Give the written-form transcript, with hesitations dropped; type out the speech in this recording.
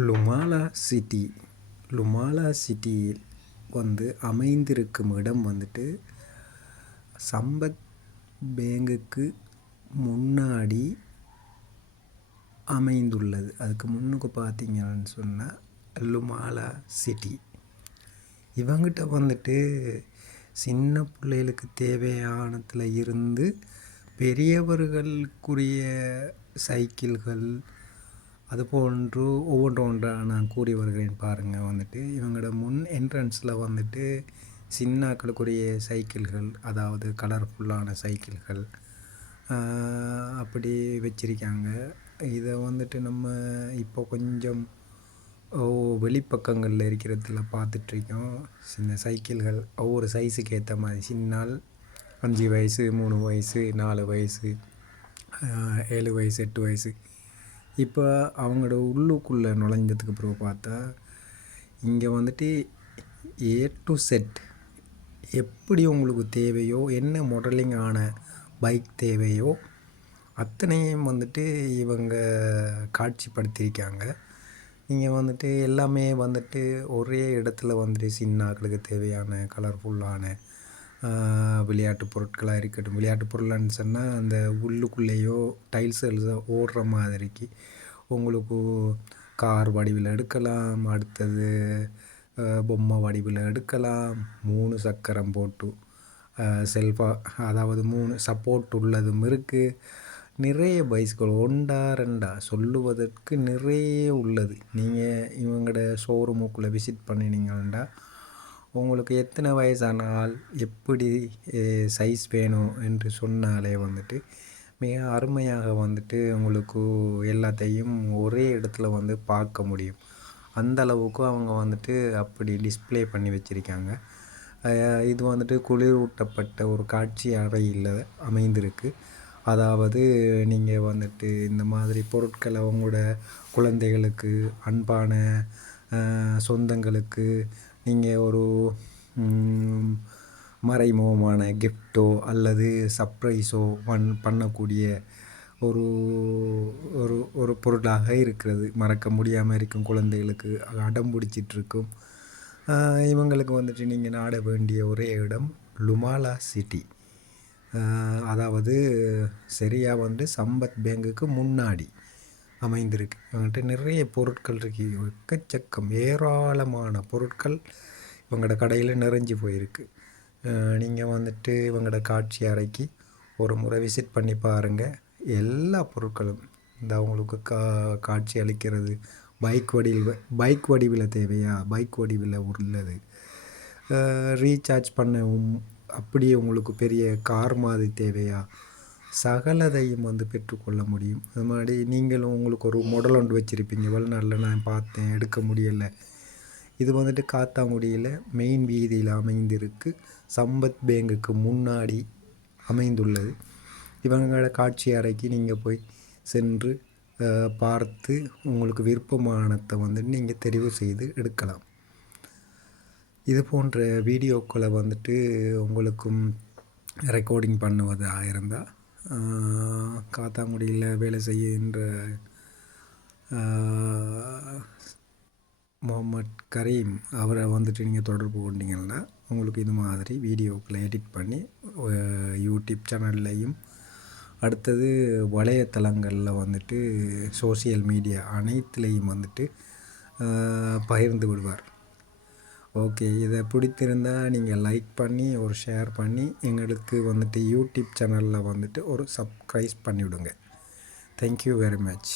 Lumala city Lumala சிட்டியில் அமைந்திருக்கும் இடம் சம்பத் பேங்குக்கு முன்னாடி அமைந்துள்ளது. அதுக்கு முன்னுக்கு பார்த்தீங்கன்னு சொன்னால் லுமாலா சிட்டி. இவங்கிட்ட சின்ன பிள்ளைகளுக்கு தேவையானதுல இருந்து பெரியவர்களுக்குரிய சைக்கிள்கள் அதுபோன்று ஒவ்வொன்றாக நான் கூறி வருகிறேன் பாருங்கள். இவங்களோட முன் என்ட்ரன்ஸில் சின்னாக்களுக்குரிய சைக்கிள்கள், அதாவது கலர்ஃபுல்லான சைக்கிள்கள் அப்படி வச்சுருக்காங்க. இதை நம்ம இப்போ கொஞ்சம் வெளிப்பக்கங்களில் இருக்கிறதுல பார்த்துட்ருக்கோம். சின்ன சைக்கிள்கள் ஒவ்வொரு சைஸுக்கு ஏற்ற மாதிரி, சின்னால் 5 வயசு, 3 வயசு, 4 வயசு, 7 வயசு, 8 வயசு. இப்போ அவங்களோட உள்ளுக்குள்ளே நுழைஞ்சதுக்கு பிறகு பார்த்தா இங்கே ஏ டு செட் எப்படி உங்களுக்கு தேவையோ, என்ன மாடலிங் ஆன பைக் தேவையோ அத்தனையும் இவங்க காட்சிப்படுத்தியிருக்காங்க. நீங்கள் எல்லாமே ஒரே இடத்துல சின்னாக்களுக்கு தேவையான கலர்ஃபுல்லான விளையாட்டு பொருட்களாக இருக்கட்டும். விளையாட்டு பொருள்னு சொன்னால் அந்த உள்ளுக்குள்ளேயோ டைல்ஸ் ஓடுற மாதிரிக்கு உங்களுக்கு கார் வடிவில் எடுக்கலாம், அடுத்தது பொம்மை வடிவில் எடுக்கலாம், 3 சக்கரம் போட்டு செல்ஃபாக, அதாவது 3 சப்போர்ட் உள்ளதும் இருக்குது. நிறைய பைஸ்கள் ஒன்றா ரெண்டா சொல்லுவதற்கு நிறைய உள்ளது. நீங்கள் இவங்களோட ஷோரூமுக்குள்ளே விசிட் பண்ணினீங்கன்னா உங்களுக்கு எத்தனை வயசானால் எப்படி சைஸ் வேணும் என்று சொன்னாலே மிக அருமையாக உங்களுக்கு எல்லாத்தையும் ஒரே இடத்துல பார்க்க முடியும். அந்த அளவுக்கு அவங்க அப்படி டிஸ்ப்ளே பண்ணி வச்சுருக்காங்க. இது குளிரூட்டப்பட்ட ஒரு காட்சி அறையில் அமைந்திருக்கு. அதாவது நீங்கள் இந்த மாதிரி பொருட்களை அவங்களோட குழந்தைகளுக்கு, அன்பான சொந்தங்களுக்கு நீங்கள் ஒரு மறைமுகமான கிஃப்ட்டோ அல்லது சர்ப்ரைஸோ பண்ணக்கூடிய ஒரு ஒரு ஒரு பொருளாக இருக்கிறது. மறக்க முடியாமல் இருக்கும் குழந்தைகளுக்கு, அடம் பிடிச்சிட்ருக்கும் இவங்களுக்கு நீங்கள் நாட வேண்டிய ஒரே இடம் லுமாலா சிட்டி. அதாவது சரியாக சம்பத் பேங்குக்கு முன்னாடி அமைந்திருக்கு. இவங்கள்ட்ட நிறைய பொருட்கள் இருக்குது. எக்கச்சக்கம் ஏராளமான பொருட்கள் இவங்களோட கடையில் நிறைஞ்சி போயிருக்கு. நீங்கள் இவங்களோட காட்சி அறைக்கு ஒரு முறை விசிட் பண்ணி பாருங்கள். எல்லா பொருட்களும் இந்த அவங்களுக்கு காட்சி அளிக்கிறது. பைக் வடிவில் தேவையா, பைக் வடிவில் உள்ளது. ரீசார்ஜ் பண்ணவும் அப்படியே உங்களுக்கு பெரிய கார் மாதிரி தேவையா, சகலதையும் பெற்றுக்கொள்ள முடியும். அது மாதிரி நீங்களும் உங்களுக்கு ஒரு மாடல் ஒன்று வச்சுருப்பீங்க, வெளிநாட்டில் நான் பார்த்தேன், எடுக்க முடியலை. இது காத்தாங்குடியில் மெயின் வீதியில் அமைந்திருக்கு. சம்பத் பேங்குக்கு முன்னாடி அமைந்துள்ளது. இவங்களோட காட்சி அறைக்கு நீங்கள் போய் சென்று பார்த்து உங்களுக்கு விருப்பமானதை நீங்கள் தெரிவு செய்து எடுக்கலாம். இது போன்ற வீடியோக்களை உங்களுக்கும் ரெக்கார்டிங் பண்ணுவதாக இருந்தால் காத்தாங்குடியில் வேலை செய்கின்ற முகமட் கரீம் அவரை நீங்கள் தொடர்பு கொண்டீங்கன்னா உங்களுக்கு இது மாதிரி வீடியோக்களை எடிட் பண்ணி யூடியூப் சேனல்லையும், அடுத்தது வலைத்தளங்களில் சோசியல் மீடியா அனைத்துலேயும் பகிர்ந்து விடுவார். ஓகே, இதை பிடித்திருந்தால் நீங்கள் லைக் பண்ணி ஒரு ஷேர் பண்ணி எங்களுக்கு யூடியூப் சேனலில் ஒரு சப்ஸ்கிரைப் பண்ணிவிடுங்க. Thank you very much.